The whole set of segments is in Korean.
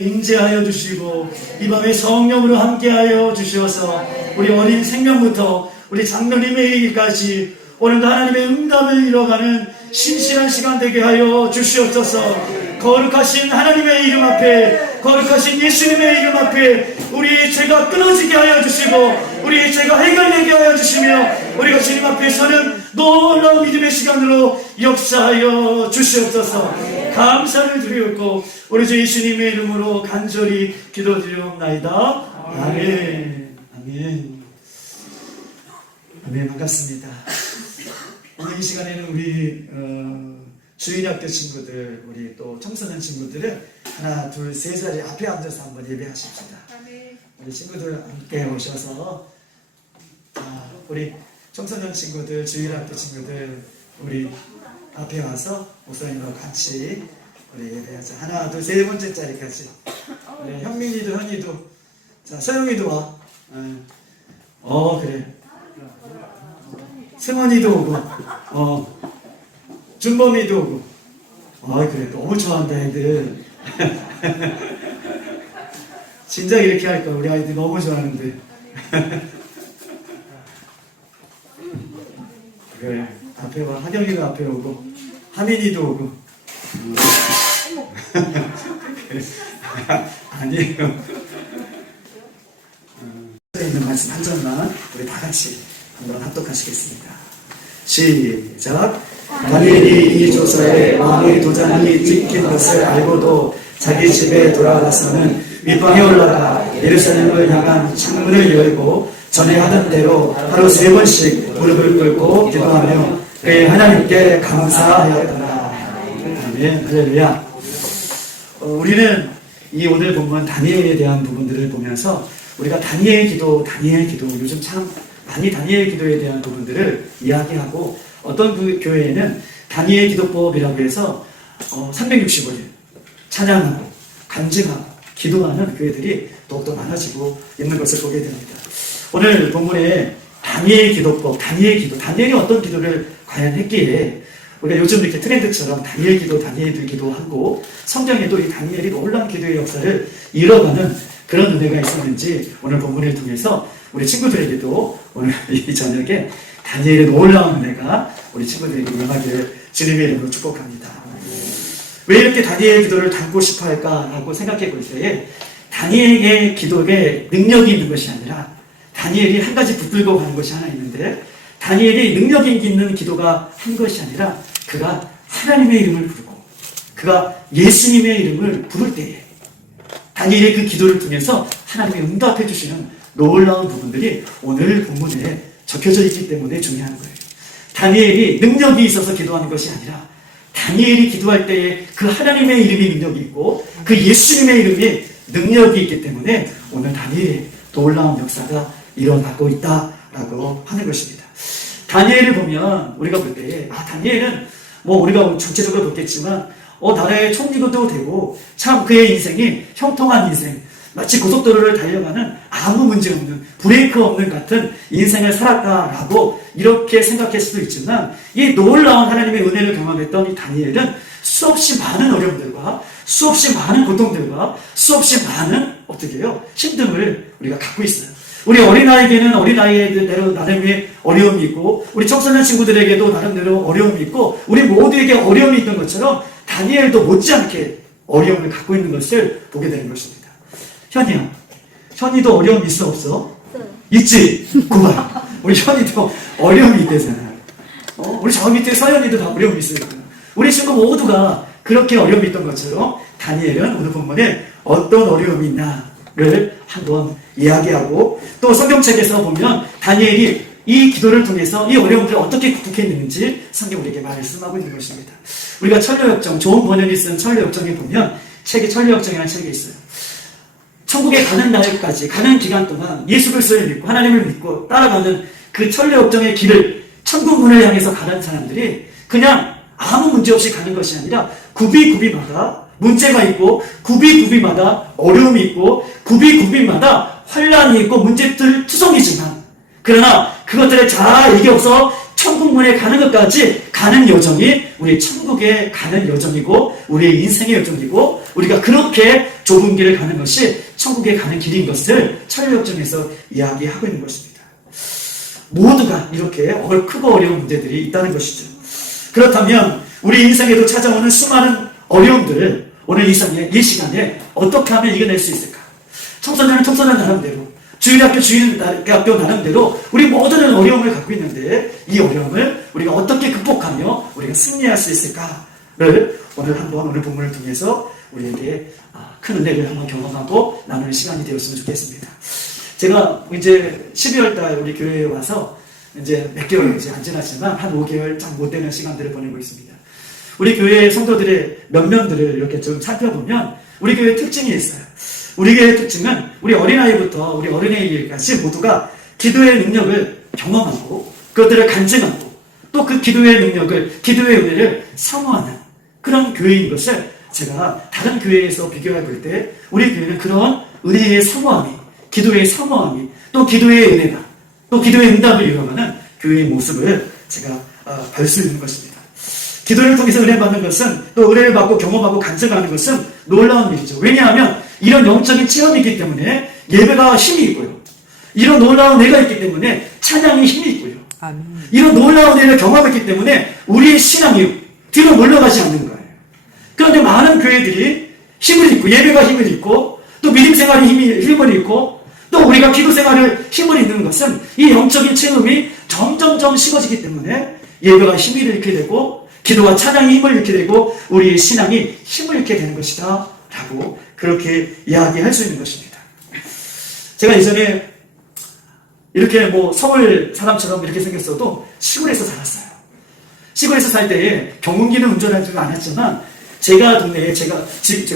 임재하여 주시고 이 밤에 성령으로 함께하여 주시어서 우리 어린 생명부터 우리 장로님의 일까지 오늘도 하나님의 응답을 이뤄가는 신실한 시간 되게 하여 주시옵소서. 거룩하신 하나님의 이름 앞에, 거룩하신 예수님의 이름 앞에 우리의 죄가 끊어지게 하여 주시고 우리의 죄가 해결되게 하여 주시며 우리가 주님 앞에서는 놀라운 믿음의 시간으로 역사하여 주시옵소서. 감사를 드리옵고 우리 주 예수님의 이름으로 간절히 기도드리옵나이다. 아멘. 아멘. 아멘. 반갑습니다. 오늘 이 시간에는 우리 주일학교 친구들, 우리 또 청소년 친구들은 하나, 둘, 세 자리 앞에 앉아서 한번 예배하십시다. 우리 친구들 함께 오셔서, 자, 우리 청소년 친구들, 주일학교 친구들, 우리 앞에 와서 목사님하고 같이 우리 예배하자. 하나, 둘, 세 번째 자리까지. 우리 현민이도, 현이도, 자, 서영이도 와. 그래. 승원이도 오고, 준범이도 오고. 그래. 너무 좋아한다, 애들. 진작 이렇게 할까? 우리 아이들 너무 좋아하는데. 그래. 앞에 와. 하경이가 앞에 오고, 하민이도 오고. 그래. 아니에요. 있는 말씀 한 절만 우리 다 같이 한번 합독하시겠습니다. 시작. 다니엘이 이 조서에 왕의 도장이 찍힌 것을 알고도 자기 집에 돌아가서는 윗방에 올라가 예루살렘을 향한 창문을 열고 전에 하던 대로 하루 3번씩 무릎을 꿇고 기도하며 그의 하나님께 감사하였더라. 아멘. 할렐루야. 우리는 이 오늘 본문 다니엘에 대한 부분들을 보면서 우리가 다니엘 기도 요즘 참 많이 다니엘 기도에 대한 부분들을 이야기하고 어떤 그 교회에는 다니엘 기도법이라고 해서 365일 찬양하고 간증하고 기도하는 교회들이 더욱더 많아지고 있는 것을 보게 됩니다. 오늘 본문에 다니엘 기도법, 다니엘이 어떤 기도를 과연 했기에 우리가 요즘 이렇게 트렌드처럼 다니엘 기도하고 성경에도 이 다니엘이 놀라운 기도의 역사를 이뤄가는 그런 은혜가 있었는지 오늘 본문을 통해서 우리 친구들에게도 오늘 이 저녁에 다니엘의 놀라운 은혜가 우리 친구들에게 임하기를 주님의 이름으로 축복합니다. 왜 이렇게 다니엘 기도를 담고 싶어 할까라고 생각해 볼 때에 다니엘의 기도에 능력이 있는 것이 아니라 다니엘이 한 가지 붙들고 가는 것이 하나 있는데 다니엘이 능력이 있는 기도가 한 것이 아니라 그가 하나님의 이름을 부르고 그가 예수님의 이름을 부를 때에 다니엘의 그 기도를 통해서 하나님이 응답해 주시는 놀라운 부분들이 오늘 본문에 적혀져 있기 때문에 중요한 거예요. 다니엘이 능력이 있어서 기도하는 것이 아니라 다니엘이 기도할 때에 그 하나님의 이름이 능력이 있고 그 예수님의 이름이 능력이 있기 때문에 오늘 다니엘의 놀라운 역사가 일어나고 있다라고 하는 것입니다. 다니엘을 보면 우리가 볼 때에 다니엘은 우리가 전체적으로 보겠지만 나라의 총리도 되고 참 그의 인생이 형통한 인생, 마치 고속도로를 달려가는 아무 문제 없는 브레이크 없는 같은 인생을 살았다라고 이렇게 생각할 수도 있지만 이 놀라운 하나님의 은혜를 경험했던 이 다니엘은 수없이 많은 어려움들과 수없이 많은 고통들과 수없이 많은 힘듦을 우리가 갖고 있어요. 우리 어린아이에게는 어린아이대로 나름의 어려움이 있고 우리 청소년 친구들에게도 나름대로 어려움이 있고 우리 모두에게 어려움이 있던 것처럼 다니엘도 못지않게 어려움을 갖고 있는 것을 보게 되는 것입니다. 현이도 어려움 있어 없어? 있지? 구봐. 우리 현이도 어려움이 있대잖아. 우리 저 밑에 서연이도 다 어려움이 있어요. 우리 친구 모두가 그렇게 어려움이 있던 것처럼 다니엘은 오늘 본문에 어떤 어려움이 있나를 한번 이야기하고 또 성경책에서 보면 다니엘이 이 기도를 통해서 이 어려움들을 어떻게 극복했는지 성경 우리에게 말씀하고 있는 것입니다. 우리가 천녀역정, 좋은 번역이 쓴 천녀역정에 보면 천녀역정이라는 책이 있어요. 천국에 가는 날까지 가는 기간 동안 예수 그리스도를 믿고 하나님을 믿고 따라가는 그 천녀역정의 길을 천국 문을 향해서 가는 사람들이 그냥 아무 문제 없이 가는 것이 아니라 구비마다 문제가 있고 구비마다 어려움이 있고 구비마다 환란이 있고 문제들 투성이지만 그러나 그것들을 잘 이겨서 천국 문에 가는 것까지 가는 여정이 우리 천국에 가는 여정이고 우리의 인생의 여정이고 우리가 그렇게 좁은 길을 가는 것이 천국에 가는 길인 것을 철학역정에서 이야기하고 있는 것입니다. 모두가 이렇게 크고 어려운 문제들이 있다는 것이죠. 그렇다면 우리 인생에도 찾아오는 수많은 어려움들을 오늘 이 시간에 어떻게 하면 이겨낼 수 있을까? 청소년은 청소년 나름대로, 주일학교 주일학교 나름대로 우리 모두는 어려움을 갖고 있는데 이 어려움을 우리가 어떻게 극복하며 우리가 승리할 수 있을까를 오늘 본문을 통해서 우리에게 큰 은혜를 한번 경험하고 나누는 시간이 되었으면 좋겠습니다. 제가 이제 12월 달 우리 교회에 와서 이제 몇 개월 이제 안 지났지만 한 5개월 참 못 되는 시간들을 보내고 있습니다. 우리 교회 성도들의 면면들을 이렇게 좀 살펴보면 우리 교회의 특징이 있어요. 우리 교회의 특징은 우리 어린아이부터 우리 어린애까지 모두가 기도의 능력을 경험하고 그것들을 간증하고 또 그 기도의 능력을, 기도의 은혜를 사모하는 그런 교회인 것을 제가 다른 교회에서 비교해 볼 때 우리 교회는 그런 은혜의 사모함이, 기도의 사모함이, 또 기도의 은혜가, 또 기도의 응답을 이루어가는 교회의 모습을 제가 볼 수 있는 것입니다. 기도를 통해서 은혜 받는 것은 또 은혜를 받고 경험하고 간증하는 것은 놀라운 일이죠. 왜냐하면 이런 영적인 체험이 있기 때문에 예배가 힘이 있고요. 이런 놀라운 은혜가 있기 때문에 찬양이 힘이 있고요. 아멘. 이런 놀라운 은혜를 경험했기 때문에 우리의 신앙이 뒤로 물러가지 않는 거예요. 그런데 많은 교회들이 힘을 잃고 예배가 힘을 잃고 또 믿음 생활이 힘을 잃고 또 우리가 기도 생활을 힘을 잃는 것은 이 영적인 체험이 점점점 식어지기 때문에 예배가 힘을 잃게 되고 기도와 찬양이 힘을 잃게 되고 우리의 신앙이 힘을 잃게 되는 것이다 라고 그렇게 이야기할 수 있는 것입니다. 제가 예전에 이렇게 뭐 서울 사람처럼 이렇게 생겼어도 시골에서 살았어요. 시골에서 살 때에 경운기는 운전하지 않았지만 제가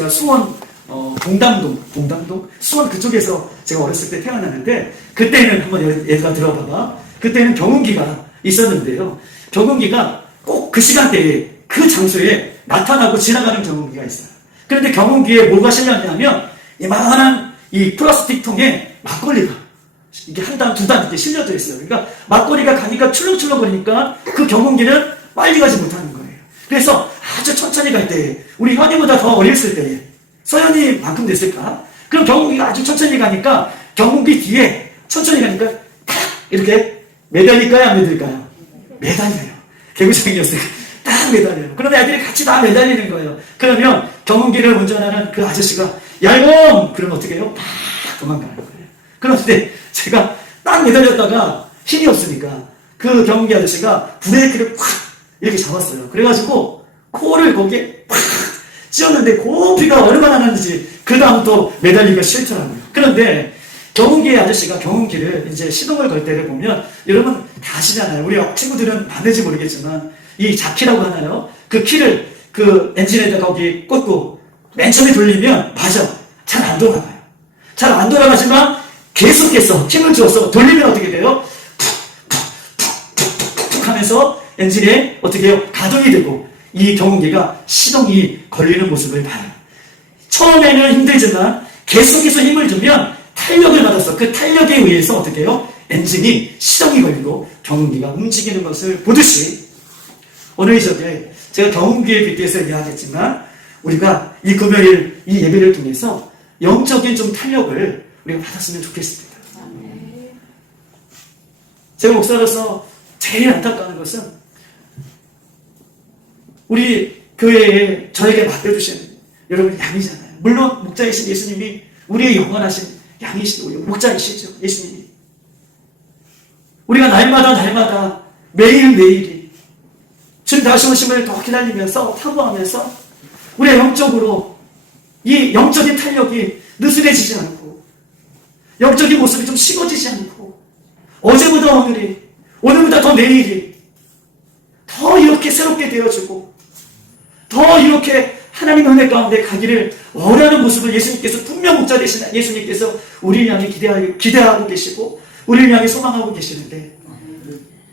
수원 봉담동 수원 그쪽에서 제가 어렸을 때 태어났는데 그때는 한번 얘들아 들어봐봐. 그때는 경운기가 있었는데요. 경운기가 꼭 그 시간대에 그 장소에 나타나고 지나가는 경운기가 있어요. 그런데 경운기에 뭐가 실렸냐면 이만한 이 플라스틱 통에 막걸리가 이게 한 단, 두 단 이렇게 실려져 있어요. 그러니까 막걸리가 가니까 출렁출렁거리니까 그 경운기는 빨리 가지 못하는 거예요. 그래서 아주 천천히 갈 때, 우리 현이보다 더 어렸을 때에, 서현이만큼 됐을까? 그럼 경운기가 아주 천천히 가니까 경운기 뒤에 천천히 가니까 탁! 이렇게 매달릴까요? 안 매달릴까요? 매달려요. 개구쟁이였으니까 딱 매달려요. 그러면 애들이 같이 다 매달리는 거예요. 그러면 경운기를 운전하는 그 아저씨가 얄공! 그러면 어떻게 해요? 팍! 도망가는 거예요. 그런데 제가 딱 매달렸다가 힘이 없으니까 그 경운기 아저씨가 브레이크를 팍! 이렇게 잡았어요. 그래가지고 코를 거기에 팍! 찧었는데 고피가 얼마나 났는지 그 다음부터 매달리기가 싫더라고요. 그런데 경운기 아저씨가 경운기를 이제 시동을 걸 때를 보면 여러분 다 아시잖아요. 우리 친구들은 봤는지 모르겠지만 이 자키라고 하나요? 그 키를 그 엔진에다 거기 꽂고 맨 처음에 돌리면 맞아. 잘 안 돌아가요. 잘 안 돌아가지만 계속해서 힘을 줘서 돌리면 어떻게 돼요? 푹 하면서 엔진에 어떻게 해요? 가동이 되고 이 경운기가 시동이 걸리는 모습을 봐요. 처음에는 힘들지만 계속해서 힘을 주면 탄력을 받아서 그 탄력에 의해서 어떻게 해요? 엔진이 시동이 걸리고 경운기가 움직이는 것을 보듯이 오늘 이 저녁에 제가 경운기에 빗대서 이야기했지만 우리가 이 금요일 이 예배를 통해서 영적인 좀 탄력을 우리가 받았으면 좋겠습니다. 제가 목사로서 제일 안타까운 것은 우리 교회에 저에게 맡겨주신 여러분 양이잖아요. 물론 목자이신 예수님이 우리의 영원하신 양이시고 목자이시죠. 예수님이. 우리가 날마다 매일매일이 주님 다시 오심을 더 기다리면서 탐구하면서 우리의 영적으로 이 영적인 탄력이 느슨해지지 않고 영적인 모습이 좀 식어지지 않고 어제보다 오늘보다 더 내일이 더 이렇게 새롭게 되어지고 더 이렇게 하나님의 은혜 가운데 가기를 원하는 모습을 예수님께서 분명 목자 되신 예수님께서 우리를 향해 기대하고 계시고 우리를 향해 소망하고 계시는데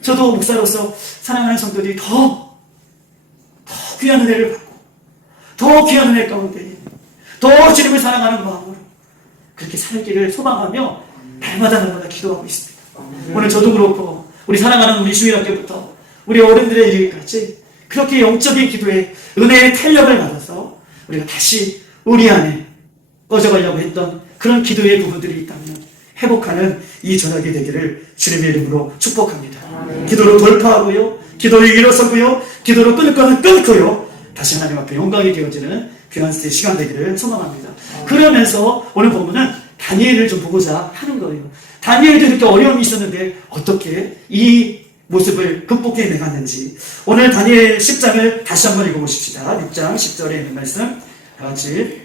저도 목사로서 사랑하는 성도들이 더 귀한 은혜를 받고 더 귀한 은혜 가운데 더 주님을 사랑하는 마음으로 그렇게 살기를 소망하며 날마다 기도하고 있습니다. 오늘 저도 그렇고 우리 사랑하는 우리 주일학교부터 우리 어른들의 일까지 그렇게 영적인 기도에 은혜의 탄력을 받아서 우리가 다시 우리 안에 꺼져가려고 했던 그런 기도의 부분들이 있다면 회복하는 이 저녁이 되기를 주님의 이름으로 축복합니다. 기도로 돌파하고요, 기도로 일어서고요, 기도로 끊을 거는 끊고요, 다시 하나님 앞에 영광이 되어지는 귀한 시간 되기를 소망합니다. 그러면서 오늘 본문은 다니엘을 좀 보고자 하는 거예요. 다니엘도 이렇게 어려움이 있었는데 어떻게 이 모습을 극복해 내갔는지, 오늘 다니엘 10장을 다시 한번 읽어보십시다. 6장 10절에 있는 말씀 같이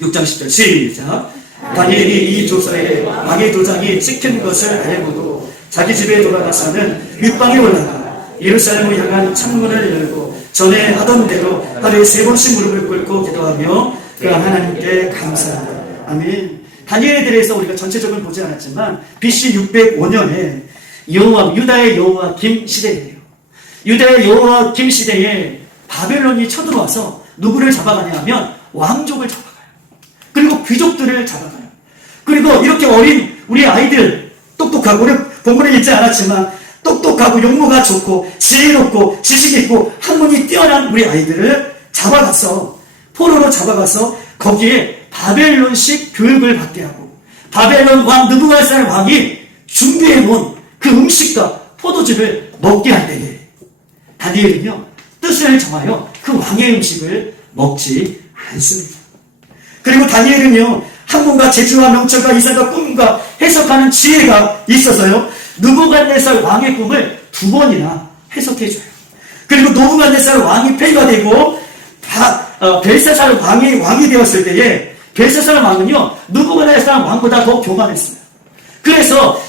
6장 10절 시작. 다니엘이 이 조서에 왕의 도장이 찍힌 것을 알고도 자기 집에 돌아가서는 윗방에 올라가 예루살렘을 향한 창문을 열고 전에 하던 대로 하루에 3번씩 무릎을 꿇고 기도하며 그 하나님께 감사합니다. 아멘. 다니엘에 대해서 우리가 전체적으로 보지 않았지만 BC 605년에 유다의 여호와김 시대예요. 유다의 여호와김 시대에 바벨론이 쳐들어와서 누구를 잡아가냐 하면 왕족을 잡아가요. 그리고 귀족들을 잡아가요. 그리고 이렇게 어린 우리 아이들, 똑똑하고, 우리 본문에 읽지 않았지만 똑똑하고 용모가 좋고 지혜롭고 지식 있고 학문이 뛰어난 우리 아이들을 잡아가서, 포로로 잡아가서 거기에 바벨론식 교육을 받게 하고, 바벨론 왕 느부갓네살 왕이 준비해놓은 그 음식과 포도주를 먹게 할 때에 다니엘은요, 뜻을 정하여 그 왕의 음식을 먹지 않습니다. 그리고 다니엘은요, 학문과 재주와 명철과 이사과 꿈과 해석하는 지혜가 있어서요, 느부갓네살 왕의 꿈을 2번이나 해석해줘요. 그리고 느부갓네살 왕이 폐위가 되고 벨사살 왕이 되었을 때에 벨사살 왕은요, 느부갓네살 왕보다 더 교만했어요. 그래서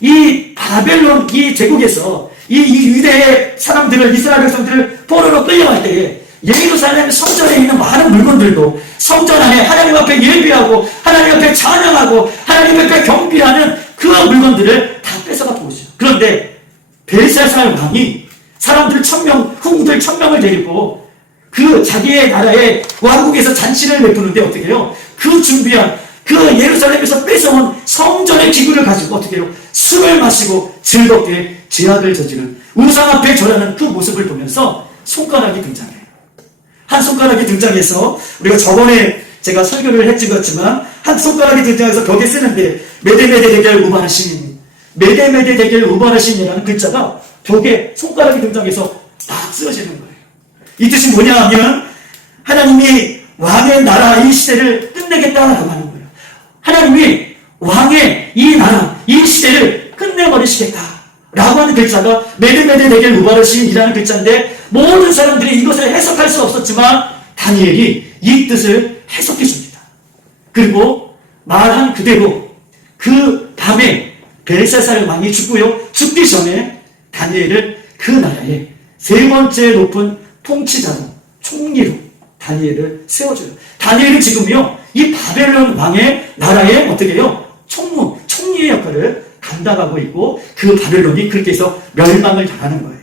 이 바벨론 이 제국에서 이 유대의 사람들을, 이스라엘 백성들을 포로로 끌려갈 때에 예루살렘 성전에 있는 많은 물건들도 성전 안에 하나님 앞에 예배하고 하나님 앞에 찬양하고 하나님 앞에 경배하는 그 물건들을 다 뺏어갖고 오죠. 그런데 벨사살 왕이 사람들 1000명, 후궁들 1000명을 데리고 그 자기의 나라의 왕국에서 잔치를 베푸는데 어떻게 해요? 그 준비한 그 예루살렘에서 뺏어온 성전의 기구를 가지고 어떻게 해요? 술을 마시고 즐겁게 죄악을 저지르는, 우상 앞에 절하는 그 모습을 보면서 손가락이 등장해요. 한 손가락이 등장해서, 우리가 저번에 제가 설교를 해찍었지만 한 손가락이 등장해서 벽에 쓰는데 메데메데 대결 우바르신, 메데메데 대결 우바르신이라는 글자가 벽에 손가락이 등장해서 딱 쓰여지는 거예요. 이 뜻이 뭐냐 하면 하나님이 왕의 나라 이 시대를 끝내겠다라고 하는 거예요. 하나님이 왕의 이 나라 이 시대를 끝내버리시겠다 라고 하는 글자가 메데메데 대결 우바르신이라는 글자인데, 모든 사람들이 이것을 해석할 수 없었지만 다니엘이 이 뜻을 해석해 줍니다. 그리고 말한 그대로 그 밤에 벨사살 왕이 죽고요, 죽기 전에 다니엘을 그 나라의 3번째 높은 통치자로, 총리로 다니엘을 세워줘요. 다니엘은 지금요, 이 바벨론 왕의 나라의 어떻게 해요? 총리의 역할을 감당하고 있고, 그 바벨론이 그렇게 해서 멸망을 당하는 거예요.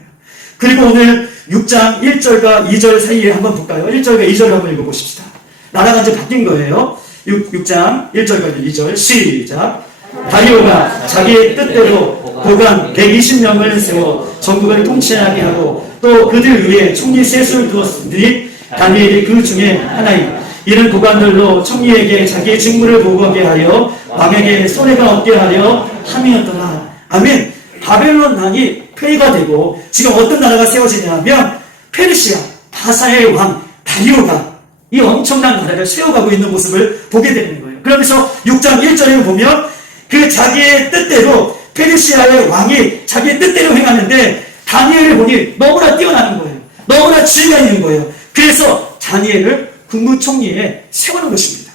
그리고 오늘 6장 1절과 2절 사이에 한번 볼까요? 1절과 2절을 한번 읽어보십시다. 나라가 이제 바뀐 거예요. 6장 1절과 2절 시작. 다리오가 자기의 뜻대로 고관 120명을 세워 전국을 통치하게 하고 또 그들 위에 총리 셋을 두었으니 다니엘이 그 중에 하나임. 이는 고관들로 총리에게 자기의 직무를 보고하게 하여 왕에게 손해가 없게 하려 함이었더라. 아멘. 바벨론 왕이 폐위가 되고 지금 어떤 나라가 세워지냐 하면 페르시아 바사의 왕 다리오가 이 엄청난 나라를 세워가고 있는 모습을 보게 되는 거예요. 그러면서 6장 1절에 보면 그 자기의 뜻대로 페르시아의 왕이 자기의 뜻대로 행하는데 다니엘을 보니 너무나 뛰어나는 거예요. 너무나 지혜가 있는 거예요. 그래서 다니엘을 국무총리에 세우는 것입니다.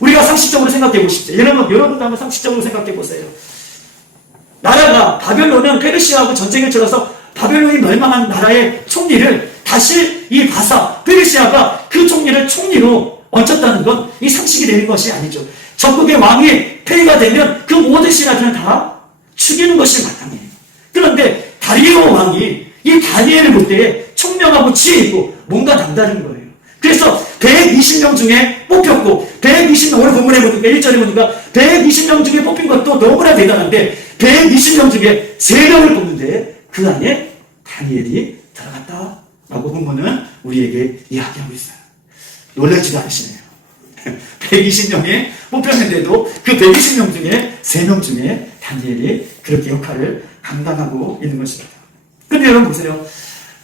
우리가 상식적으로 생각해 보십시오. 여러분도 한번 상식적으로 생각해 보세요. 나라가 바벨론은 페르시아하고 전쟁에 치러서 바벨론이 멸망한 나라의 총리를 다시 이 바사 페르시아가 그 총리를 총리로 얹혔다는 건 이 상식이 되는 것이 아니죠. 전국의 왕이 폐위가 되면 그 모든 신하들은 다 죽이는 것이 마땅해요. 그런데 다리오 왕이 이 다니엘을 볼 때에 총명하고 지혜 있고 뭔가 남다른 거예요. 그래서 120명 중에 뽑혔고 120명, 오늘 본문에 보니까 1절에 보니까 120명 중에 뽑힌 것도 너무나 대단한데 120명 중에 3명을 뽑는데 그 안에 다니엘이 들어갔다 라고 본문은 우리에게 이야기하고 있어요. 놀라지도 않으시네요. 120명이 뽑혔는데도 그 120명 중에 3명 중에 다니엘이 그렇게 역할을 감당하고 있는 것입니다. 근데 여러분 보세요.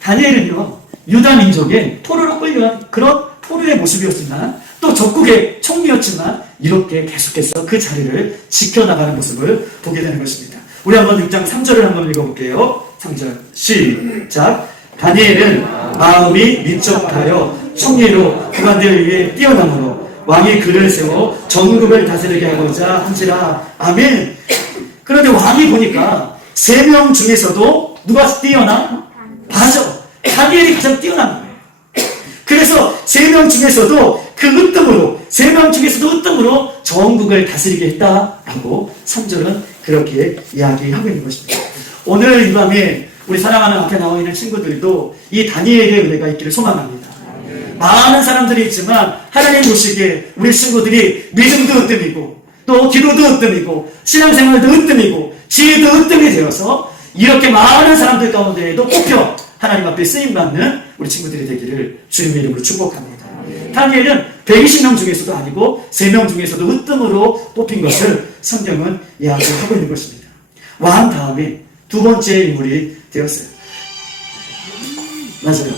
다니엘은요, 유다 민족의 포로로 끌려간 그런 포로의 모습이었지만, 또 적국의 총리였지만, 이렇게 계속해서 그 자리를 지켜나가는 모습을 보게 되는 것입니다. 우리 한번 6장 3절을 한번 읽어볼게요. 3절 시작. 다니엘은 마음이 민첩하여 총리로 국왕들 위에 뛰어남으로 왕이 그를 세워 전국을 다스리게 하고자 한지라. 아멘. 그런데 왕이 보니까 3명 중에서도 누가 뛰어나? 맞아. 다니엘이 가장 뛰어난 거예요. 그래서 3명 중에서도 그 으뜸으로, 3명 중에서도 으뜸으로 전국을 다스리게 했다라고 3절은 그렇게 이야기하고 있는 것입니다. 오늘 이 밤에 우리 사랑하는 앞에 나와 있는 친구들도 이 다니엘의 은혜가 있기를 소망합니다. 많은 사람들이 있지만 하나님 보시기에 우리 친구들이 믿음도 으뜸이고 또 기도도 으뜸이고 신앙생활도 으뜸이고 지혜도 으뜸이 되어서 이렇게 많은 사람들 가운데에도 뽑혀 하나님 앞에 쓰임받는 우리 친구들이 되기를 주님의 이름으로 축복합니다. 다니엘은 120명 중에서도 아니고 3명 중에서도 으뜸으로 뽑힌 것을 성경은 이야기하고 있는 것입니다. 왕 다음에 두 번째 인물이 되었어요. 맞아요.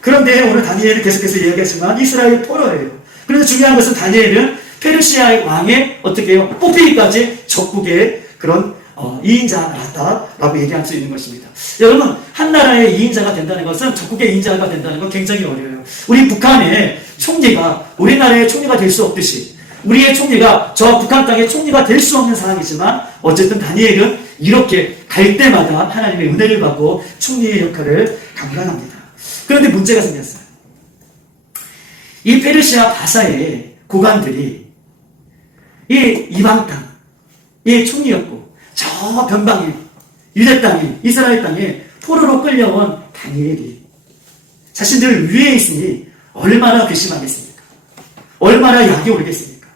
그런데 오늘 다니엘은 계속해서 이야기하지만 이스라엘 포로예요. 그런데 중요한 것은 다니엘은 페르시아의 왕의 어떻게 해요? 뽑히기까지 적국의 그런 2인자가 나왔다라고 얘기할 수 있는 것입니다. 여러분, 한 나라의 2인자가 된다는 것은 적국의 2인자가 된다는 건 굉장히 어려워요. 우리 북한의 총리가 우리나라의 총리가 될 수 없듯이 우리의 총리가 저 북한 땅의 총리가 될 수 없는 상황이지만 어쨌든 다니엘은 이렇게 갈 때마다 하나님의 은혜를 받고 총리의 역할을 감당합니다. 그런데 문제가 생겼어요. 이 페르시아 바사의 고관들이 이 이방 땅, 이 총리였고 저 변방에 유대 땅에 이스라엘 땅에 포로로 끌려온 다니엘이 자신들 위에 있으니 얼마나 괘씸하겠습니까? 얼마나 약이 오르겠습니까?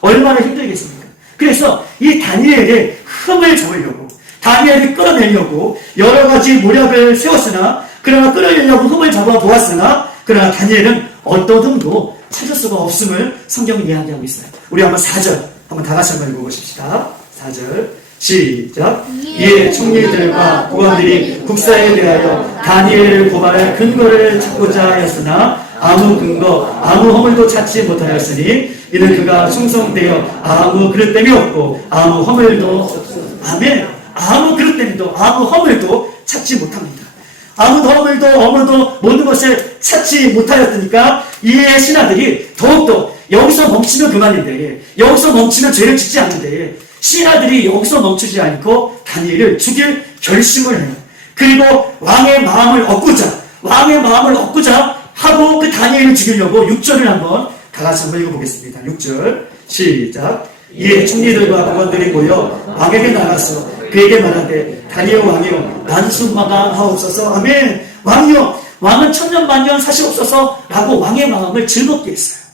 얼마나 힘들겠습니까? 그래서 이 다니엘의 흠을 잡으려고 다니엘을 끌어내려고 여러 가지 모략을 세웠으나 그러나 끌어내려고 흠을 잡아 보았으나 그러나 다니엘은 어떤 흠도 찾을 수가 없음을 성경은 이야기하고 있어요. 우리 한번 4절 한번 다 같이 한번 읽어보십시다. 4절 시작. 이에 총리들과 국왕들이 국사에 대하여 다니엘을 고발할 근거를 찾고자 하였으나 아무 근거 아무 허물도 찾지 못하였으니 이는 그가 충성되어 아무 그릇됨이 없고 아무 허물도 아멘 아무 그릇됨도 아무 허물도 찾지 못합니다. 아무도 허물도 모든 것을 찾지 못하였으니까 이에 신하들이 더욱더 여기서 멈추면 그만인데 여기서 멈추면 죄를 짓지 않는데 신하들이 여기서 멈추지 않고 다니엘을 죽일 결심을 해요. 그리고 왕의 마음을 얻고자 하고 그 다니엘을 죽이려고 6절을 한번 다 같이 한번 읽어보겠습니다. 6절 시작. 이에 총리들과 국왕들이 모여 왕에게 나가서 그에게 말하되 다니엘 왕이여 난수마강하옵소서. 아멘. 왕이여 왕은 천년만년 사시옵소서 라고 왕의 마음을 즐겁게 했어요.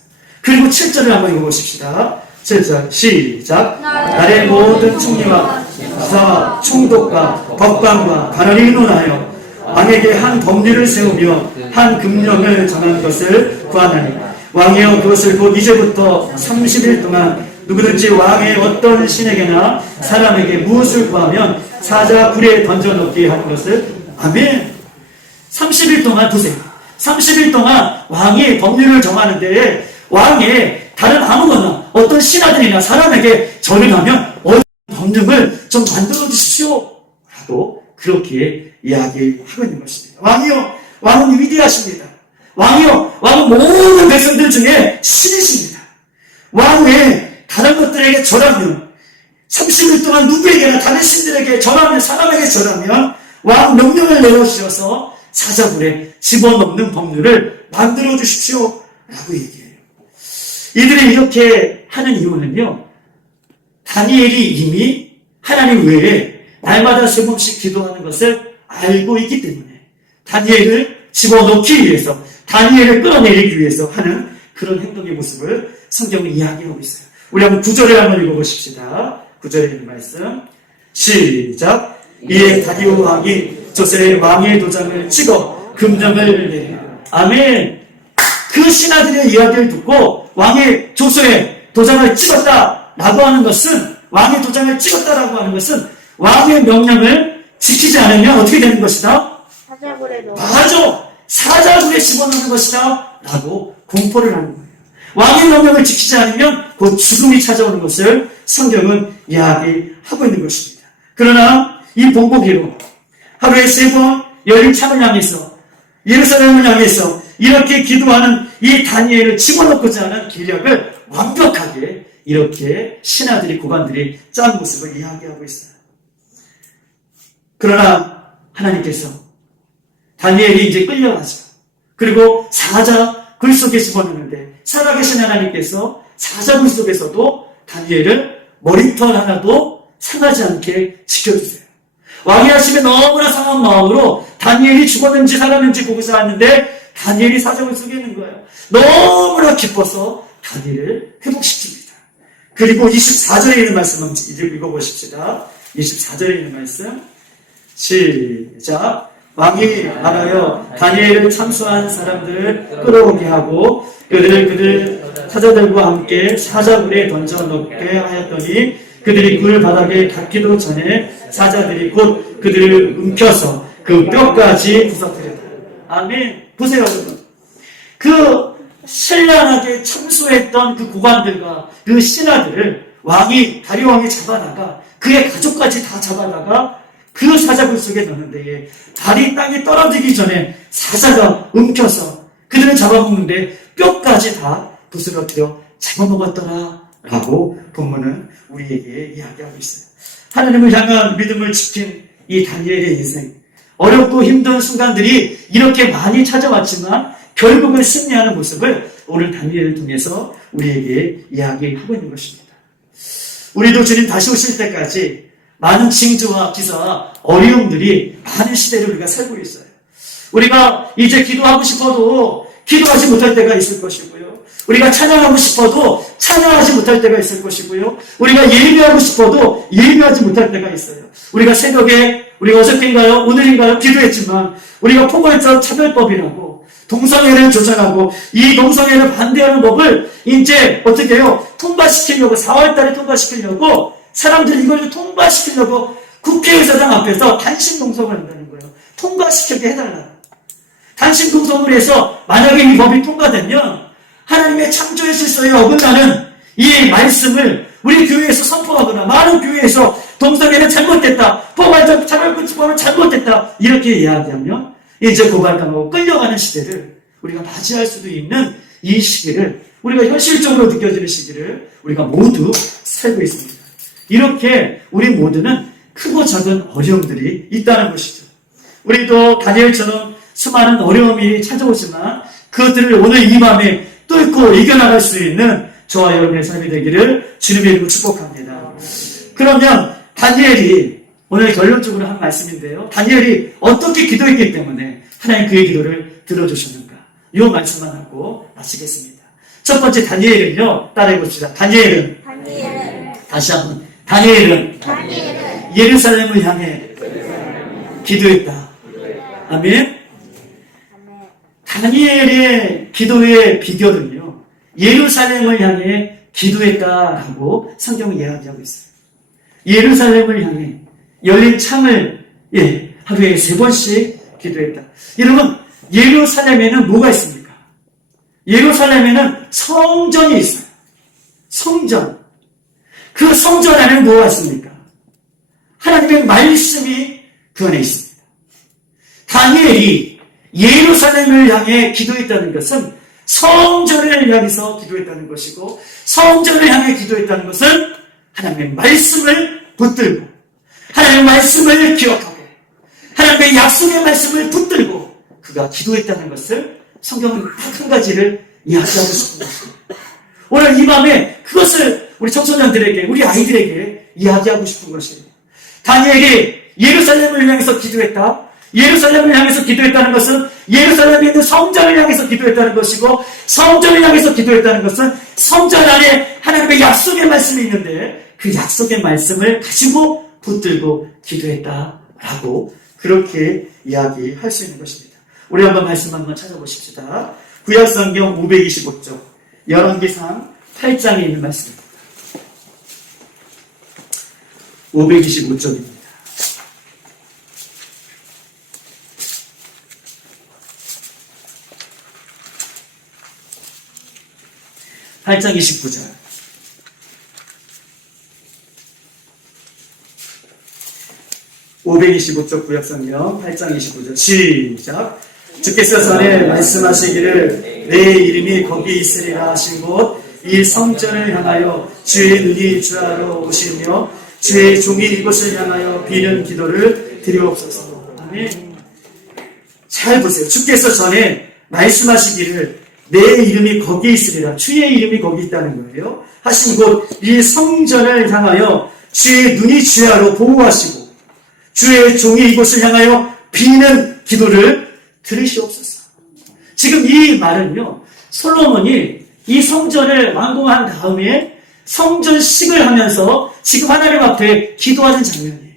그리고 7절을 한번 읽어보십시다. 7절 시작. 나라의 모든 총리와 기사와 총독과 법관과 관원이 의논하여 왕에게 한 법률을 세우며 한 금령을 정한 것을 구하나니 왕이여 그것을 곧 이제부터 30일 동안 누구든지 왕의 어떤 신에게나 사람에게 무엇을 구하면 사자 굴에 던져넣게 하는 것을 아멘. 30일 동안 보세요. 30일 동안 왕이 법률을 정하는데 왕의 다른 아무거나 어떤 신하들이나 사람에게 절을 하면 어떤 법률을 좀 만들어 주십시오 라고 그렇게 이야기하고 있는 것입니다. 왕이요 왕은 위대하십니다. 왕이요 왕은 모든 백성들 중에 신이십니다. 왕 외에 다른 것들에게 절하면 30일 동안 누구에게나 다른 신들에게 절하면 사람에게 절하면 왕 명령을 내려주셔서 사자굴에 집어넣는 법률을 만들어 주십시오 라고 얘기해요. 이들이 이렇게 하는 이유는요, 다니엘이 이미 하나님 외에 날마다 3번씩 기도하는 것을 알고 있기 때문에 다니엘을 집어넣기 위해서 다니엘을 끌어내리기 위해서 하는 그런 행동의 모습을 성경은 이야기하고 있어요. 우리 한번 9절을 한번 읽어보십시다. 9절에 있는 말씀 시작. 이에 다리오 왕이 조세의 왕의 도장을 찍어 금령을 내려 아멘. 그 신하들의 이야기를 듣고 왕의 조서에 도장을 찍었다라고 하는 것은, 왕의 도장을 찍었다라고 하는 것은 왕의 명령을 지키지 않으면 어떻게 되는 것이다? 사자굴에 넣어. 맞아! 사자굴에 집어넣는 것이다 라고 공포를 하는 거예요. 왕의 명령을 지키지 않으면 곧 죽음이 찾아오는 것을 성경은 이야기하고 있는 것입니다. 그러나 이 본보기로 하루에 3번 열린 창을 향해서, 예루살렘을 향해서 이렇게 기도하는 이 다니엘을 집어넣고자 하는 기력을 완벽하게 이렇게 신하들이, 고관들이 짠 모습을 이야기하고 있어요. 그러나 하나님께서 다니엘이 이제 끌려가죠. 그리고 사자굴 속에 집어넣는데 살아계신 하나님께서 사자굴 속에서도 다니엘을 머리털 하나도 상하지 않게 지켜주세요. 왕이 하심에 너무나 상한 마음으로 다니엘이 죽었는지 살았는지 보고자 하는데 다니엘이 사자굴 속에 있는 거예요. 너무나 기뻐서 다니엘을 회복시킵니다. 그리고 24절에 있는 말씀 한번 읽어보십시다. 24절에 있는 말씀 시작. 왕이 말하여 다니엘을 참수한 사람들을 끌어오게 하고 그들 사자들과 함께 사자굴에 던져 넣게 하였더니 그들이 굴 바닥에 닿기도 전에 사자들이 곧 그들을 움켜서 그 뼈까지 부서뜨렸다. 아멘. 보세요, 여러분. 그 신랄하게 참수했던 그 고관들과 그 신하들을 다리오 왕이 잡아다가 그의 가족까지 다 잡아다가 그 사자굴 속에 넣는데 발이 땅에 떨어지기 전에 사자가 움켜서 그들을 잡아먹는데 뼈까지 다 부스러뜨려 잡아먹었더라 라고 본문은 우리에게 이야기하고 있어요. 하나님을 향한 믿음을 지킨 이 다니엘의 인생, 어렵고 힘든 순간들이 이렇게 많이 찾아왔지만 결국은 승리하는 모습을 오늘 다니엘을 통해서 우리에게 이야기하고 있는 것입니다. 우리도 주님 다시 오실 때까지 많은 징조와 기사와 어려움들이 많은 시대를 우리가 살고 있어요. 우리가 이제 기도하고 싶어도 기도하지 못할 때가 있을 것이고요. 우리가 찬양하고 싶어도 찬양하지 못할 때가 있을 것이고요. 우리가 예배하고 싶어도 예배하지 못할 때가 있어요. 우리가 새벽에, 우리가 어저께인가요? 오늘인가요? 기도했지만 우리가 포괄적 차별법이라고 동성애를 조장하고 이 동성애를 반대하는 법을 이제 어떻게 해요? 통과시키려고 4월달에 통과시키려고 사람들이 이걸 통과시키려고 국회의사당 앞에서 단신 농성을 한다는 거예요. 통과시키게 해달라. 단신 농성을 해서 만약에 이 법이 통과되면 하나님의 창조의 질서에 어긋나는 이 말씀을 우리 교회에서 선포하거나 많은 교회에서 동성애는 잘못됐다. 포괄적 차별금지법은 잘못됐다. 이렇게 이야기하면 이제 고발당하고 끌려가는 시대를 우리가 맞이할 수도 있는 이 시기를 우리가 현실적으로 느껴지는 시기를 우리가 모두 살고 있습니다. 이렇게 우리 모두는 크고 작은 어려움들이 있다는 것이죠. 우리도 다니엘처럼 수많은 어려움이 찾아오지만 그것들을 오늘 이 밤에 뚫고 이겨나갈 수 있는 저와 여러분의 삶이 되기를 주님의 이름으로 축복합니다. 그러면 다니엘이 오늘 결론적으로 한 말씀인데요. 다니엘이 어떻게 기도했기 때문에 하나님 그의 기도를 들어주셨는가? 이 말씀만 하고 마치겠습니다. 첫 번째 다니엘은요. 따라해봅시다. 다니엘은 다시 한번 다니엘은 예루살렘을 향해 기도했다. 아멘. 다니엘의 기도의 비결은요, 예루살렘을 향해 기도했다라고 성경은 이야기하고 있어요. 예루살렘을 향해 열린 창을 하루에 3번씩 기도했다. 여러분, 예루살렘에는 뭐가 있습니까? 예루살렘에는 성전이 있어요. 성전. 그 성전 안에는 뭐가 있습니까? 하나님의 말씀이 그 안에 있습니다. 다니엘이 예루살렘을 향해 기도했다는 것은 성전을 향해서 기도했다는 것이고, 성전을 향해 기도했다는 것은 하나님의 말씀을 붙들고 하나님의 말씀을 기억하고 하나님의 약속의 말씀을 붙들고 그가 기도했다는 것을 성경은 딱 한 가지를 이야기하고 싶은 것입니다. 오늘 이 밤에 그것을 우리 청소년들에게, 우리 아이들에게 이야기하고 싶은 것이에요. 다니엘이 예루살렘을 향해서 기도했다. 예루살렘을 향해서 기도했다는 것은 예루살렘에 있는 성전을 향해서 기도했다는 것이고, 성전을 향해서 기도했다는 것은 성전 안에 하나님의 약속의 말씀이 있는데 그 약속의 말씀을 가지고 붙들고 기도했다라고 그렇게 이야기할 수 있는 것입니다. 우리 한번 말씀 한번 찾아보십시다. 구약성경 525쪽 열왕기상 8장에 있는 말씀입니다. 525쪽입니다. (8장 29절) 525쪽 구약성경 8장 29절 시작. 주께서 전에 말씀하시기를 내 이름이 거기 있으리라 하신 곳 이 성전을 향하여 주의 눈이 주하러 오시며 주의 종이 이곳을 향하여 비는 기도를 드리옵소서. 아멘. 잘 보세요. 주께서 전에 말씀하시기를 내 이름이 거기 있으리라, 주의 이름이 거기 있다는 거예요. 하신 곳 이 성전을 향하여 주의 눈이 주하러 보호하시고 주의 종이 이곳을 향하여 비는 기도를 들으시옵소서. 지금 이 말은요, 솔로몬이 이 성전을 완공한 다음에 성전식을 하면서 지금 하나님 앞에 기도하는 장면이에요.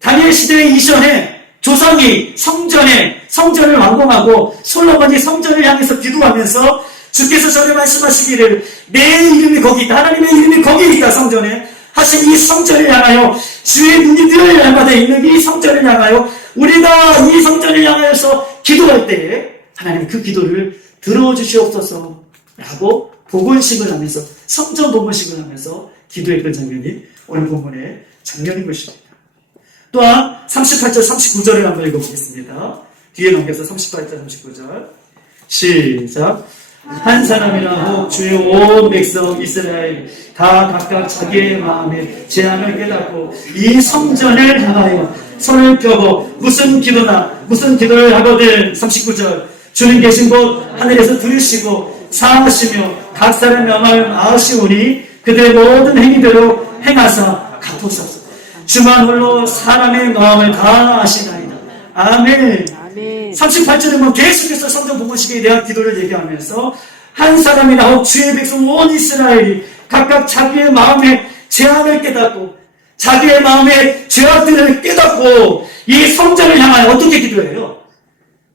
다니엘 시대 이전에 조상이 성전을 완공하고 솔로몬이 성전을 향해서 기도하면서 주께서 전에 말씀하시기를 내 이름이 거기 있다, 하나님의 이름이 거기 있다, 성전에 하신 이 성전을 향하여 주의 눈이 늘 날마다 있는 이 성전을 향하여 우리가 이 성전을 향하여서 기도할 때에 하나님 그 기도를 들어주시옵소서 라고 복원식을 하면서 성전 복원식을 하면서 기도했던 장면이 오늘 본문의 장면인 것입니다. 또한 38절 39절을 한번 읽어보겠습니다. 뒤에 넘겨서 38절 39절 시작. 한 사람이라도 주의 온 백성 이스라엘 다 각각 자기의 마음에 재앙을 깨닫고 이 성전을 향하여 손을 펴고 무슨 기도를 하거든. 39절 주님 계신 곳 하늘에서 들으시고 사하시며 각 사람의 마음 아시오니 그들의 모든 행위대로 행하사 갚으소서. 주만 홀로 사람의 마음을 다 아시나이다. 아멘. 38절에 계속해서 성전 복원식에 대한 기도를 얘기하면서 한 사람이나 혹 주의 백성 온 이스라엘이 각각 자기의 마음의 재앙을 깨닫고 자기의 마음의 죄악들을 깨닫고 이 성전을 향하여 어떻게 기도해요?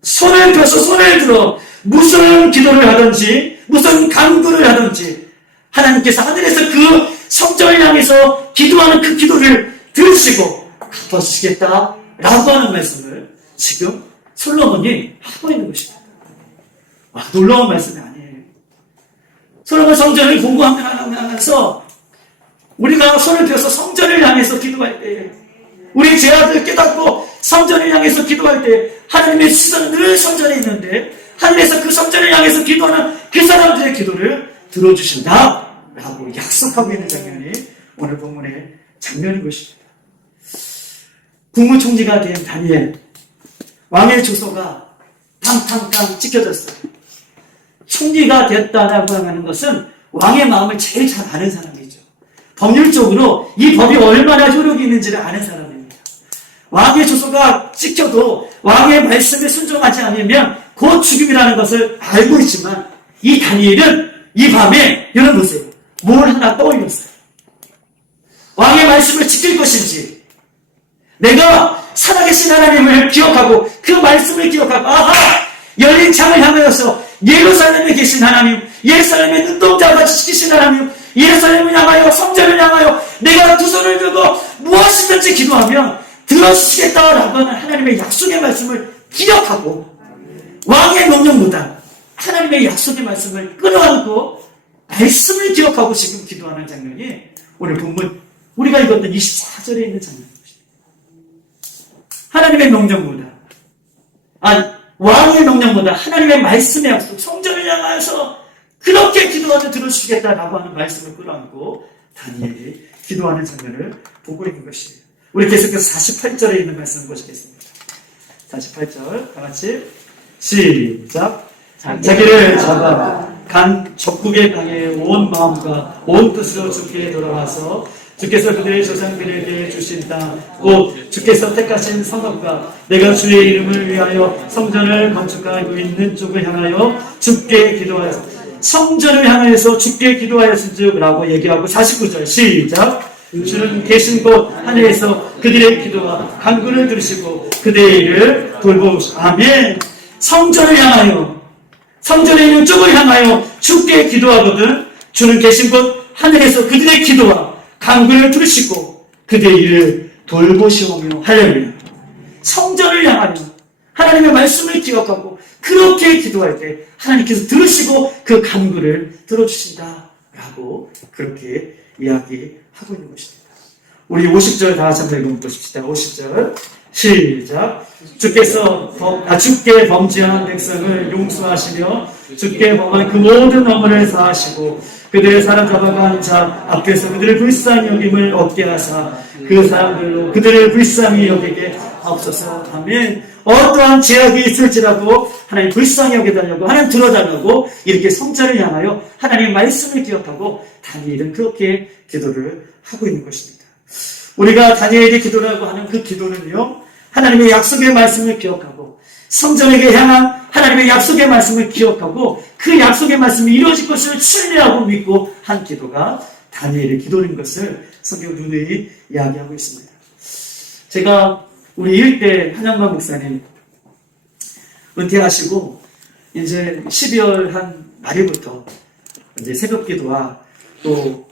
손을 펴서 손을 들어 무슨 기도를 하든지 무슨 간구를 하든지 하나님께서 하늘에서 그 성전을 향해서 기도하는 그 기도를 들으시고 갚아주시겠다 라고 하는 말씀을 지금 솔로몬이 하고 있는 것입니다. 놀라운 말씀이 아니에요. 솔로몬 성전을 공부하면서 우리가 손을 펴서 성전을 향해서 기도할 때 우리 죄악을 깨닫고 성전을 향해서 기도할 때 하나님의 시선은 늘 성전에 있는데 하늘에서 그 성전을 향해서 기도하는 그 사람들의 기도를 들어주신다 라고 약속하고 있는 장면이 오늘 본문의 장면인 것입니다. 국무총리가 된 다니엘, 왕의 조서가 탕탕탕 찍혀졌어요. 총리가 됐다라고 하는 것은 왕의 마음을 제일 잘 아는 사람이죠. 법률적으로 이 법이 얼마나 효력이 있는지를 아는 사람입니다. 왕의 조서가 찍혀도 왕의 말씀에 순종하지 않으면 곧 죽임이라는 것을 알고 있지만 이 다니엘은 이 밤에 여러분 보세요. 뭘 하나 떠올렸어요. 왕의 말씀을 지킬 것인지 내가 살아계신 하나님을 기억하고 그 말씀을 기억하고 열린 창을 향하여서 예루살렘에 계신 하나님, 예루살렘의 눈동자같이 지키신 하나님, 예루살렘을 향하여 성전을 향하여 내가 두 손을 들고 무엇이든지 기도하면 들어주시겠다라고 하는 하나님의 약속의 말씀을 기억하고 왕의 명령보다 하나님의 약속의 말씀을 끌어안고 말씀을 기억하고 지금 기도하는 장면이 오늘 본문 우리가 읽었던 24절에 있는 장면입니다. 하나님의 명령보다 왕의 명령보다 하나님의 말씀의 약속 성전을 향하여서 그렇게 기도하면 들어주시겠다라고 하는 말씀을 끌어안고 다니엘이 기도하는 장면을 보고 있는 것이에요. 우리 계속해서 48절에 있는 말씀을 보시겠습니다. 48절 다 같이 시작. 자기를 잡아 간 적국의 땅에 온 마음과 온 뜻으로 주께 돌아와서 주께서 그들의 조상들에게 주신 땅, 곧 주께서 택하신 성읍과 내가 주의 이름을 위하여 성전을 건축하고 있는 쪽을 향하여 주께 기도하여서 성전을 향하여서 주께 기도하였은지라고 얘기하고 49절 시작. 주는 계신 곳 하늘에서 그들의 기도와 간구를 들으시고 그들의 일을 돌보시오. 아멘. 성전을 향하여 성전에 있는 쪽을 향하여 주께 기도하거든 주는 계신 곳 하늘에서 그들의 기도와 간구를 들으시고 그들의 일을 돌보시오며. 할렐루야. 성전을 향하여 하나님의 말씀을 기억하고 그렇게 기도할 때 하나님께서 들으시고 그 간구를 들어주신다 라고 그렇게 이야기하고 있는 것입니다. 우리 50절 다 같이 한번 읽어보십시다. 50절 시작. 주께 범죄한 백성을 용서하시며 주께 범한 그 모든 어머를 사하시고 그들의 사로잡아간 자 앞에서 그들을 불쌍히 여김을 얻게 하사 그 사람들로 그들을 불쌍히 여기게 하옵소서. 아멘. 어떠한 제약이 있을지라도 하나님 불쌍히 여겨달라고 하나님 들어달라고 이렇게 성전을 향하여 하나님의 말씀을 기억하고 다니엘은 그렇게 기도를 하고 있는 것입니다. 우리가 다니엘이 기도라고 하는 그 기도는요, 하나님의 약속의 말씀을 기억하고 성전에게 향한 하나님의 약속의 말씀을 기억하고 그 약속의 말씀이 이루어질 것을 신뢰하고 믿고 한 기도가 다니엘의 기도인 것을 성경 누누이 이야기하고 있습니다. 제가 우리 일대 한양만 목사님 은퇴하시고 이제 12월 한 말일부터 이제 새벽 기도와 또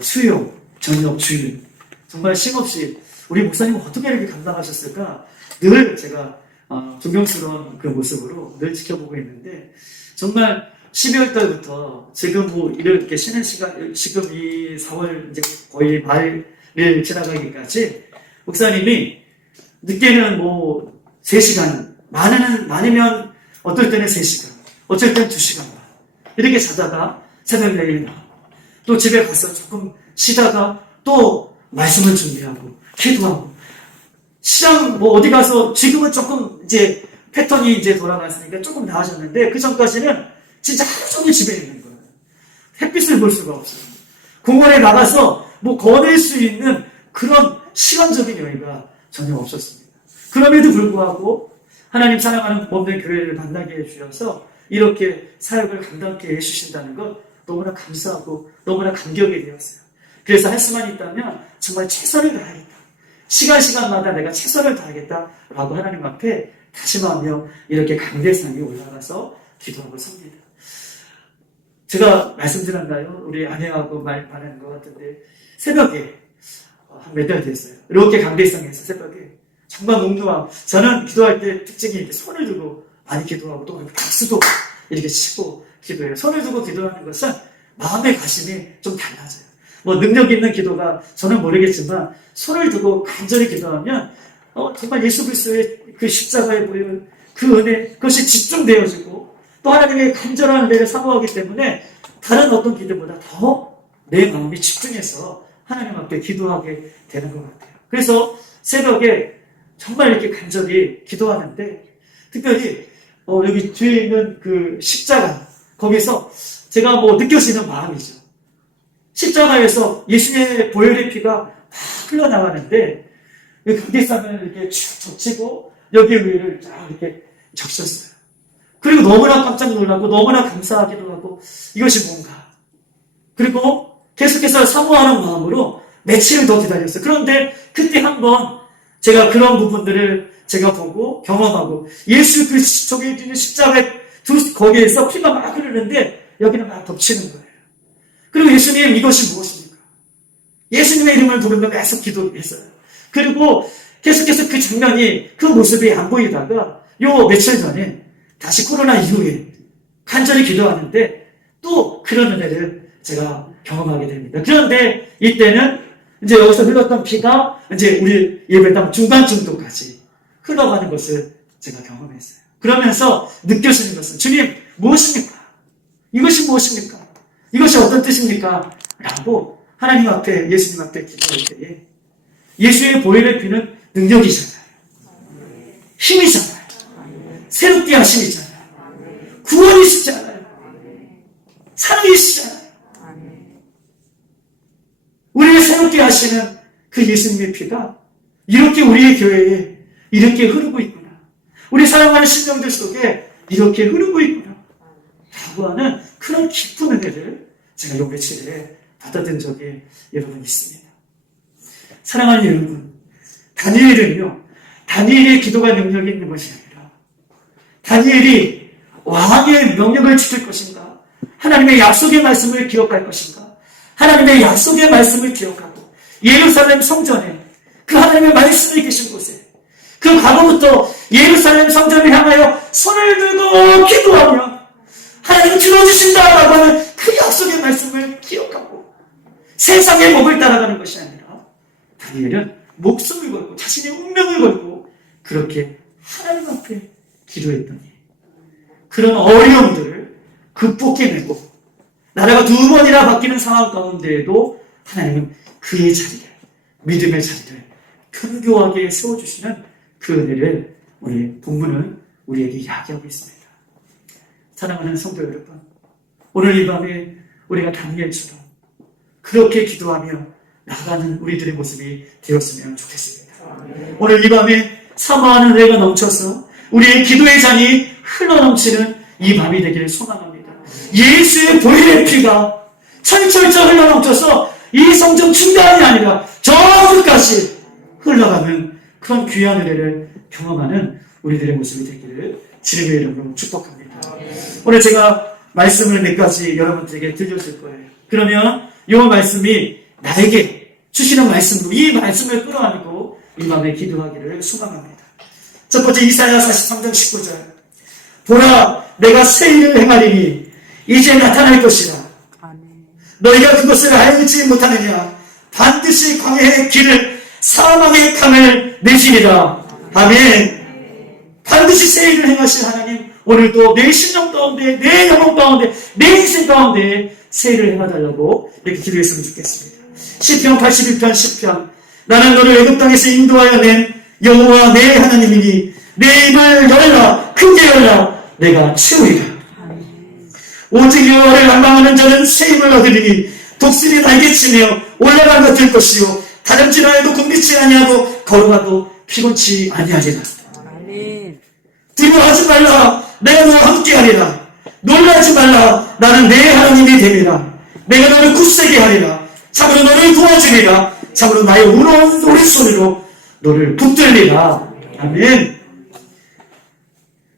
수요, 저녁, 주일 정말 쉼없이 우리 목사님은 어떻게 이렇게 감당하셨을까 늘 제가 존경스러운 그 모습으로 늘 지켜보고 있는데 정말 12월 달부터 지금 뭐 이렇게 쉬는 시간 지금 이 4월 이제 거의 말을 지나가기까지 목사님이 늦게는 뭐 3시간 많으면 어떨 때는 3시간 어쩔 때는 2시간 이렇게 자다가 새벽 4일 나와 또 집에 가서 조금 쉬다가 또 말씀을 준비하고 기도하고 시장 뭐 어디 가서 지금은 조금 이제 패턴이 이제 돌아갔으니까 조금 나아졌는데 그 전까지는 진짜 하루 종일 집에 있는 거예요. 햇빛을 볼 수가 없어요. 공원에 나가서 뭐 거닐 수 있는 그런 시간적인 여유가 전혀 없었습니다. 그럼에도 불구하고 하나님 사랑하는 몸된 교회를 만나게 해주셔서 이렇게 사역을 감당케 해주신다는 것 너무나 감사하고 너무나 감격이 되었어요. 그래서 할 수만 있다면 정말 최선을 다하겠다. 시간마다 내가 최선을 다하겠다라고 하나님 앞에 다짐하며 이렇게 강대상에 올라가서 기도하고 섭니다. 제가 말씀드렸나요? 우리 아내하고 말 바라는 것 같은데 새벽에 한 몇 달 됐어요. 이렇게 강대상에서 새벽에 정말 묵묵하고 저는 기도할 때 특징이 이렇게 손을 들고 많이 기도하고 또 박수도 이렇게 치고 기도해요. 손을 들고 기도하는 것은 마음의 가심이 좀 달라져요. 뭐 능력 있는 기도가 저는 모르겠지만 손을 두고 간절히 기도하면 정말 예수 그리스도의 그 십자가에 보이는 그 은혜 그것이 집중되어지고 또 하나님의 간절한 은혜를 사모하기 때문에 다른 어떤 기도보다 더 내 마음이 집중해서 하나님 앞에 기도하게 되는 것 같아요. 그래서 새벽에 정말 이렇게 간절히 기도하는데 특별히 여기 뒤에 있는 그 십자가 거기서 제가 뭐 느껴지는 마음이죠. 십자가에서 예수님의 보혈의 피가 막 흘러나가는데 강대상을 이렇게 쭉 적치고 여기 위를 쫙 이렇게 적셨어요. 그리고 너무나 깜짝 놀라고 너무나 감사하기도 하고 이것이 뭔가 그리고 계속해서 사모하는 마음으로 며칠을 더 기다렸어요. 그런데 그때 한번 제가 그런 부분들을 제가 보고 경험하고 예수 그리스도 저기 있는 십자가에 거기에서 피가 막 흐르는데 여기는 막 덮치는 거예요. 그리고 예수님 이것이 무엇입니까? 예수님의 이름을 부르며 계속 기도했어요. 그리고 계속해서 그 장면이 그 모습이 안 보이다가 요 며칠 전에 다시 코로나 이후에 간절히 기도하는데 또 그런 은혜를 제가 경험하게 됩니다. 그런데 이때는 이제 여기서 흘렀던 피가 이제 우리 예배당 중간 정도까지 흘러가는 것을 제가 경험했어요. 그러면서 느껴지는 것은 주님 무엇입니까? 이것이 무엇입니까? 이것이 어떤 뜻입니까? 라고 하나님 앞에 예수님 앞에 기도할 때에 예수의 보혈의 피는 능력이잖아요. 힘이잖아요. 새롭게 하심이잖아요. 구원이시잖아요. 사랑이시잖아요. 우리를 새롭게 하시는 그 예수님의 피가 이렇게 우리의 교회에 이렇게 흐르고 있구나. 우리 사랑하는 신령들 속에 이렇게 흐르고 있구나. 라고 하는 그런 깊은 은혜를 제가 요 며칠에 받았던 적이 여러분 있습니다. 사랑하는 여러분, 다니엘은요, 다니엘의 기도가 능력이 있는 것이 아니라 다니엘이 왕의 명령을 지킬 것인가? 하나님의 약속의 말씀을 기억할 것인가? 하나님의 약속의 말씀을 기억하고 예루살렘 성전에 그 하나님의 말씀이 계신 곳에 그 과거부터 예루살렘 성전을 향하여 손을 들고 기도하며 하나님 들어주신다라고 하는 그 약속의 말씀을 기억하고 세상의 법을 따라가는 것이 아니라 다니엘은 목숨을 걸고 자신의 운명을 걸고 그렇게 하나님 앞에 기도했더니 그런 어려움들을 극복해내고 나라가 두 번이나 바뀌는 상황 가운데에도 하나님은 그의 자리를, 믿음의 자리를 견고하게 세워주시는 그 은혜를 오늘 본문은 우리에게 이야기하고 있습니다. 사랑하는 성도 여러분, 오늘 이 밤에 우리가 다니엘처럼 그렇게 기도하며 나아가는 우리들의 모습이 되었으면 좋겠습니다. 오늘 이 밤에 사모하는 은혜가 넘쳐서 우리의 기도의 잔이 흘러넘치는 이 밤이 되기를 소망합니다. 예수의 보혈의 피가 철철철 흘러넘쳐서 이 성전 중간이 아니라 저 끝까지 흘러가는 그런 귀한 은혜를 경험하는 우리들의 모습이 되기를 주님의 이름으로 축복합니다. 오늘 제가 말씀을 몇 가지 여러분들에게 들려줄 거예요. 그러면 이 말씀이 나에게 주시는 말씀으로 이 말씀을 끌어안고 이 밤에 기도하기를 소망합니다. 첫 번째 이사야 43장 19절 보라 내가 새 일을 행하리니 이제 나타날 것이라 너희가 그것을 알지 못하느냐 반드시 광야의 길을 사망의 강을 내시리라. 아멘. 반드시 새 일을 행하실 하나님 오늘도 내 심령 가운데 내 영혼 가운데 내 인생 가운데 새 일을 행하달라고 이렇게 기도했으면 좋겠습니다. 시편 81편 10편 나는 너를 애굽 땅에서 인도하여 낸 여호와 내 하나님이니 내 입을 열라 크게 열라 내가 채우리라. 오직 여호와를 갈망하는 자는 새 힘을 얻으리니 독수리 날개치며 올라간 것 될 것이요 다름질하여도 굶기지 아니하고 걸어가도 피곤치 아니하리라. 두려워하지 말라 내가 너와 함께하리라. 놀라지 말라 나는 내 하나님이 됨이라. 내가 너를 굳세게 하리라. 참으로 너를 도와주리라. 참으로 나의 우러운 노랫소리로 너를 붙들리라. 아멘.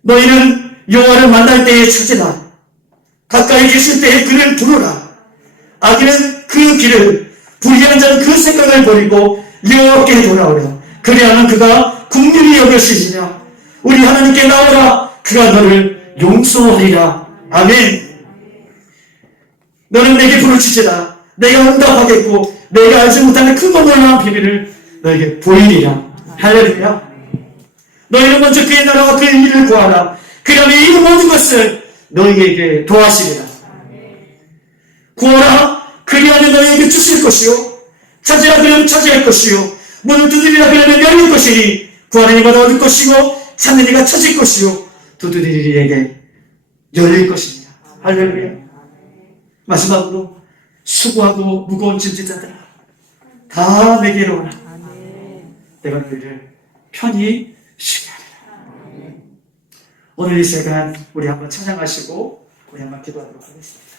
너희는 여호와를 만날 때에 찾으라. 가까이 계실 때에 그를 부르라. 악인은 그 길을 불의한 자는 그 생각을 버리고 여호와께 돌아오라. 그리하면 그가 긍휼히 여기시리라. 우리 하나님께 나오라. 그가 너를 용서하리라. 아멘. 너는 내게 부르짖으라. 내가 응답하겠고 내가 알지 못하는 크고 놀라운 비밀을 너에게 보이리라. 할렐루야. 너희는 먼저 그의 나라와 그의 일을 구하라. 그러면 이 모든 것을 너희에게 도와시리라. 구하라. 그리하면 너희에게 주실 것이요 찾으라 그러면 찾을 것이요 문을 두드리라 그러면 열릴 것이니 구하는 이마다 얻을 것이고 찾는 이가 찾을 것이요 두드리는 이에게 열릴 것입니다. 할렐루야. 마지막으로 수고하고 무거운 짐짓자들아 다 내게로 오라. 내가 너희를 편히 쉬게 하리라. 오늘 이 시간 우리 한번 찬양하시고 우리 한번 기도하도록 하겠습니다.